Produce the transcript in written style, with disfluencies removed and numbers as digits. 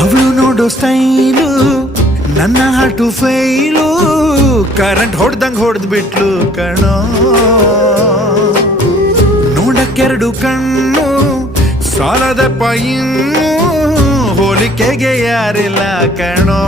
ಅವಳು ನೋಡೋ ಸ್ಟೈಲು ನನ್ನ ಹಾಟು ಫೈಲು ಕರೆಂಟ್ ಹೊಡ್ದಂಗ್ ಹೊಡೆದ್ ಬಿಟ್ಲು ಕಣೋ. ನೋಡಕ್ಕೆರಡು ಕಣ್ಣು ಸಾಲದಪ್ಪ ಇನ್ನು ಹೋಲಿಕೆಗೆ ಯಾರಿಲ್ಲ ಕಣೋ.